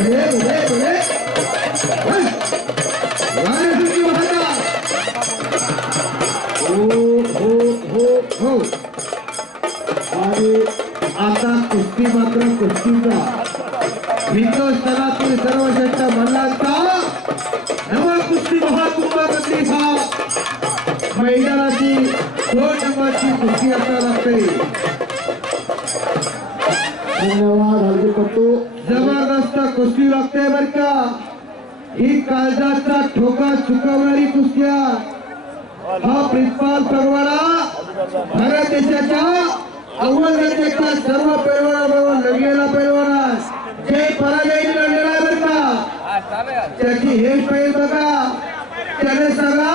आणि आता कुस्ती मात्र कुस्तीचा हिंदुस्थानातील सर्वश्रेष्ठ मल्लांचा नवा कुस्ती महाकुंभामध्ये हा मैदानाची 2 नंबरची कुस्ती आता लागते। धन्यवाद हल्दीपट्टू, जबरदस्त कुस्ती लागते बर का। ही काळजाचा ठोका चुकवणारी कुस्त्या हा प्रिन्सिपाल परवाडा भारत देशाच्या अव्वल दर्जाच्या सर्व पैलवानाबरोबर लढलेला पैलवान जे पराजय लढलेला बर का। त्याची हेच पैल बघा, त्याने सगळा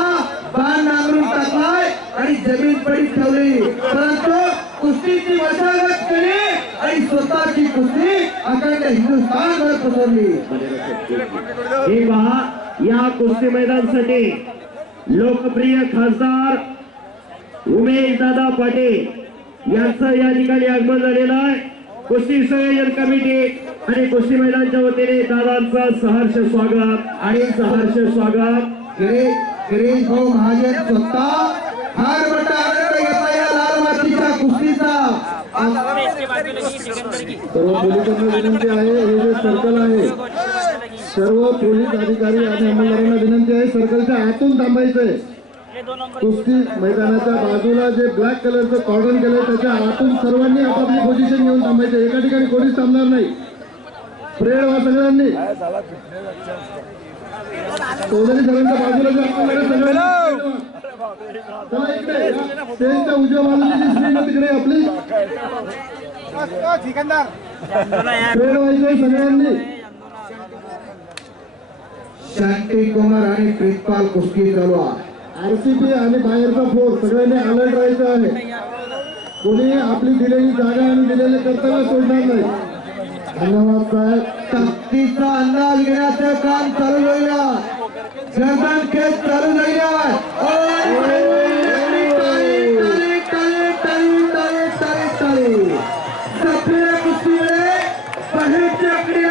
बाण नांगरून टाकलाय आणि जमीन पडीत ठेवली, परंतु कुस्तीची मशागत केली आणि स्वतःची कुस्ती अखंड हिंदुस्थानभर पसरली। हे पहा, या कुस्ती मैदानासाठी लोकप्रिय खासदार उमेश दादा पाटील यांचं या ठिकाणी आगमन झालेलं आहे। कुस्ती संयोजन कमिटी आणि कुस्ती मैदानाच्या वतीने दादांचं सहर्ष स्वागत आणि सहर्ष स्वागत। गिरीश भाऊ महाजन स्वतः फार मोठा आनंद घेता या लाल मातीच्या कुस्तीचा। सर्व पोलिसांना विनंती आहे, हे जे सर्कल आहे सर्व पोलीस अधिकारी आणि अंमलदारांना विनंती आहे सर्कलच्या आतून थांबायचंय। कुस्ती मैदानाच्या बाजूला जे ब्लॅक कलरचं कॉर्डन केलंय त्याच्या आतून सर्वांनी आपापली पोझिशन घेऊन थांबायचं, एका ठिकाणी कोणीच थांबणार नाही। प्रेड व्हा सगळ्यांनी, चौधरी सरांच्या बाजूला जे सगळ्यांनी स्टेजच्या उजव्या बाजूची जी स्क्रीन आहे तिकडे आपली प्रेड व्हायचंय सगळ्यांनी। शांती कुमार आणि प्रिन्सिपाल कुस्ती चालू आहे। आरसीपी आणि बाहेरचा फोर्स सगळ्यांनी अलर्ट राहायचं आहे, कोणी आपली दिलेली जागा आणि दिलेले कर्तव्य सोडणार नाही। धन्यवाद साहेब। ताकदीचा अंदाज घेण्याचं काम चालू राहिला, गर्दन खेळ चालू राहिला। सफेद कुस्तीमध्ये बाहेरची आकडी